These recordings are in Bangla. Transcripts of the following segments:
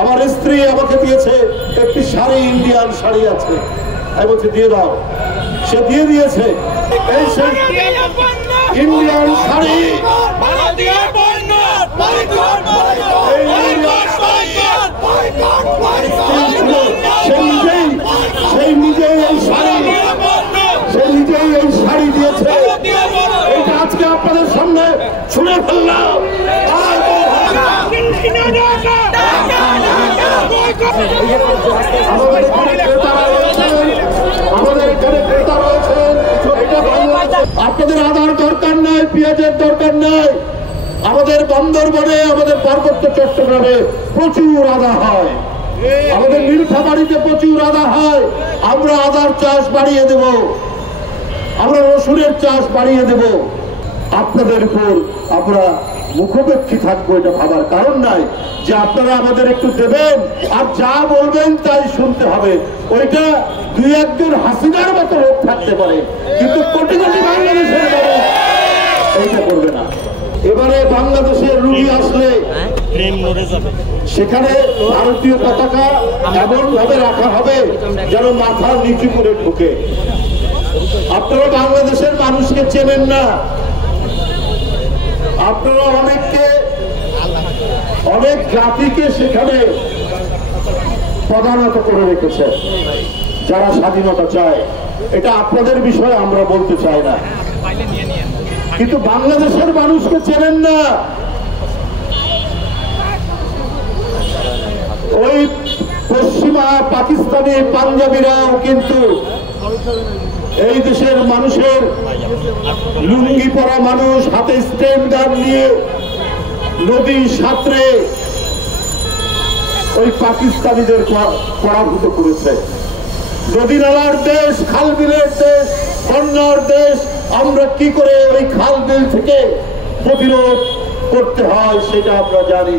আমার স্ত্রী আমাকে দিয়েছে একটি শাড়ি, ইন্ডিয়ান শাড়ি আছে, আমি বলছি দিয়ে দাও, সে দিয়ে দিয়েছে। এই সেই ইন্ডিয়ান শাড়ি, সেই নিজেই এই শাড়ি দিয়েছে। এটা আজকে আপনাদের সামনে ছুঁড়ে ফেললাম। আমাদের এখানে ক্রেতা রয়েছেন। আপনাদের আধার দরকার নাই, পেঁয়াজের দরকার নাই। আমাদের বান্দরবনে, আমাদের পার্বত্য চট্টগ্রামে প্রচুর আদা হয়, আমাদের নীলফামারীতে প্রচুর আদা হয়। আমরা আদার চাষ বাড়িয়ে দেব, আমরা রসুনের চাষ বাড়িয়ে দেব। আপনাদের উপর আমরা মুখোপেক্ষী থাকবো, এটা ভাবার কারণ নাই যে আপনারা আমাদের একটু দেবেন আর যা বলবেন তাই শুনতে হবে। ওইটা দুই একজন হাসিনার মতো লোক থাকতে পারে, কিন্তু কোটি কোটি বাংলাদেশের মানুষ এইটা করবে না। এবারে বাংলাদেশের রুগী আসলে সেখানে ভারতীয় পতাকা এমন ভাবে রাখা হবে যেন মাথা নিচু করে ঢুকে। আপনারা বাংলাদেশের মানুষকে চেনেন না, আপনারা অনেক জাতিকে সেখানে প্রধানত করে রেখেছেন যারা স্বাধীনতা চায়। এটা আপনাদের বিষয়ে আমরা বলতে চাই না, কিন্তু বাংলাদেশের মানুষকে চেনেন না। ওই পশ্চিমা পাকিস্তানি পাঞ্জাবিরাও কিন্তু এই দেশের মানুষের লুঙ্গি পরা মানুষ হাতে স্টেন গান নিয়ে নদী সাঁতরে ওই পাকিস্তানিদের পরাভূত করেছে। নদী নালার দেশ, খাল বিলের দেশ, বন্যার দেশ, আমরা কি করে ওই খাল বিল থেকে প্রতিরোধ করতে হয় সেটা আমরা জানি।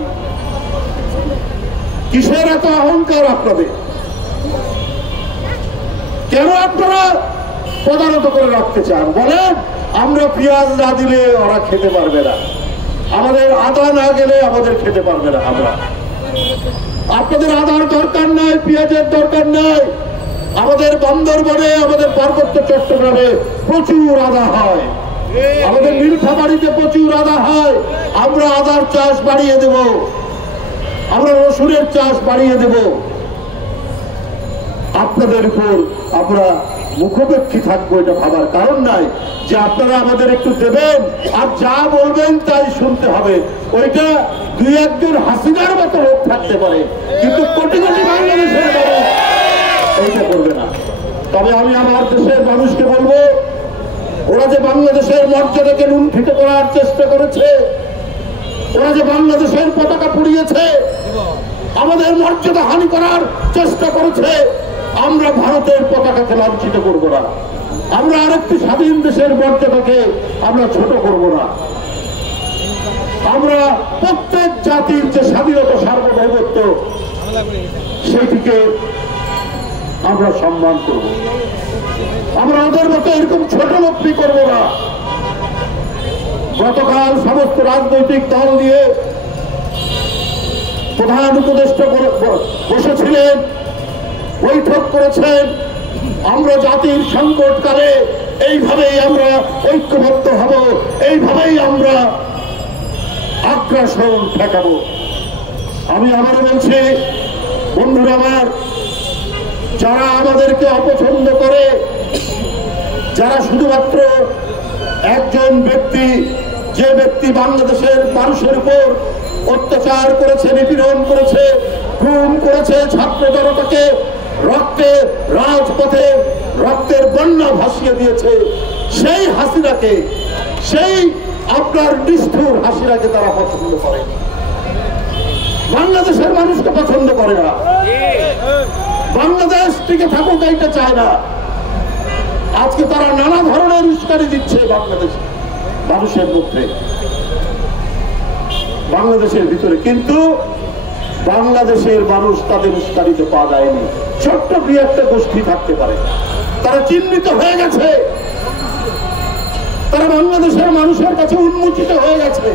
কিসের এত অহংকার আপনাদের? কেন আপনারা প্রধানত করে রাখতে চান? বলেন আমরা পেঁয়াজ না দিলে ওরা খেতে পারবে না, আমাদের আদা না গেলে আমাদের খেতে পারবে না। আমরা আপনাদের আদার দরকার নাই, পেঁয়াজের দরকার নাই। আমাদের বান্দরবনে, আমাদের পার্বত্য চট্টগ্রামে প্রচুর আদা হয়, আমাদের নীলফামারীতে প্রচুর আদা হয়। আমরা আদার চাষ বাড়িয়ে দেব, আমরা রসুনের চাষ বাড়িয়ে দেব। আপনাদের উপর আমরা মুখোপেক্ষী থাকবো, এটা ভাবার কারণ নাই যে আপনারা আমাদের একটু দেবেন আর যা বলবেন তাই শুনতে হবে। ওইটা দুই একজন হাসিনার মতো লোক থাকতে পারে, কিন্তু কোটি কোটি বাংলাদেশের মানুষ এইটা করবে না। তবে আমি আমার দেশের মানুষকে বলবো, ওরা যে বাংলাদেশের মর্যাদাকে লুণ্ঠিত করার চেষ্টা করেছে, ওরা যে বাংলাদেশের পতাকা পুড়িয়েছে, আমাদের মর্যাদা হানি করার চেষ্টা করেছে, আমরা ভারতের পতাকাকে লাঞ্ছিত করব না। আমরা আরেকটি স্বাধীন দেশের মর্যাদাকে আমরা ছোট করব না। আমরা প্রত্যেক জাতির যে স্বাধীনতা, সার্বভৌমত্ব, সেটিকে আমরা সম্মান করব। আমরা ওদের মতো এরকম ছোট লোকটি করব না। গতকাল সমস্ত রাজনৈতিক দল নিয়ে প্রধান উপদেষ্টা বসেছিলেন, বৈঠক করেছেন। আমরা জাতির সংকটকালে এইভাবেই আমরা ঐক্যবদ্ধ হব, এইভাবেই আমরা আগ্রাসন ঠেকাবো। আমি আবারও বলছি, বন্ধুরা আমার, যারা আমাদেরকে অপছন্দ করে, যারা শুধুমাত্র একজন ব্যক্তি, যে ব্যক্তি বাংলাদেশের মানুষের উপর অত্যাচার করেছে, নিপীড়ন করেছে, খুন করেছে, ছাত্র জনতাকে রক্তে, রাজপথে রক্তের বন্যা ভাসিয়ে দিয়েছে, সেই হাসিনাকে, সেই আপনার নিষ্ঠুর হাসিনাকে তারা পছন্দ করে, বাংলাদেশের মানুষকে পছন্দ করে না। বাংলাদেশ টিকে থাকুক এইটা চায় না। আজকে তারা নানা ধরনের উস্কানি দিচ্ছে বাংলাদেশ মানুষের মধ্যে, বাংলাদেশের ভিতরে, কিন্তু বাংলাদেশের মানুষ তাদের উস্কানিতে পা দেয়নি। ছোট্ট দুই একটা গোষ্ঠী থাকতে পারে, তারা চিহ্নিত হয়ে গেছে, তারা বাংলাদেশের মানুষের কাছে উন্মোচিত হয়ে গেছে।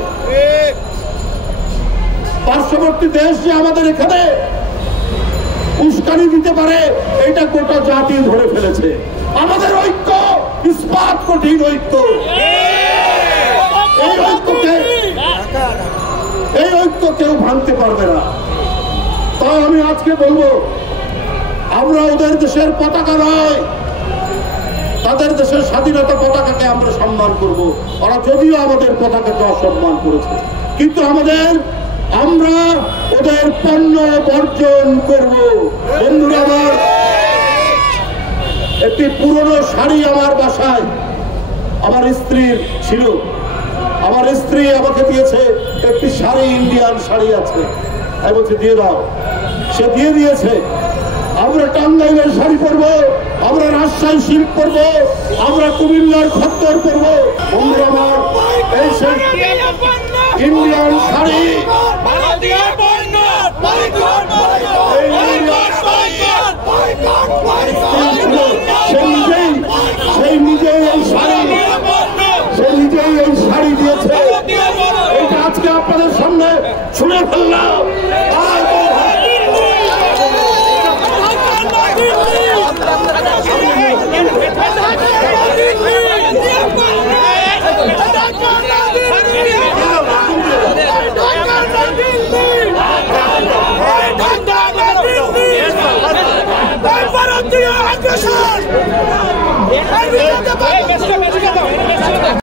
পার্শ্ববর্তী দেশ যে আমাদের এখানে উস্কানি দিতে পারে এটা গোটা জাতি ধরে ফেলেছে। আমাদের ঐক্য ইস্পাত কঠিন ঐক্য। এই ঐক্য কেউ ভাঙতে পারবে না। তাই আমি আজকে বলবো, আমরা ওদের দেশের পতাকা নয়, তাদের দেশের স্বাধীনতা পতাকাকে আমরা সম্মান করব। ওরা যদিও আমাদের পতাকাকে অসম্মান করেছে, কিন্তু আমরা ওদের পণ্য বর্জন করব। বন্ধুরা আমার, একটি পুরনো শাড়ি আমার বাসায় আমার স্ত্রীর ছিল। আমার স্ত্রী আমাকে দিয়েছে একটি শাড়ি, ইন্ডিয়ান শাড়ি আছে। আমি বলছি দিয়ে দাও, সে দিয়ে দিয়েছে। আমরা টাঙ্গাইলের শাড়ি পরবো, আমরা রাজশাহী সিল্ক পরবো, আমরা কুমিল্লার খদ্দর পরবো। বন্ধুরা আমার, এই ইন্ডিয়ান শাড়ি নিজেই এই শাড়ি দিয়েছে। এটা আজকে আপনাদের সামনে শুনে ফেললাম। ভারতীয় আগ্রাসন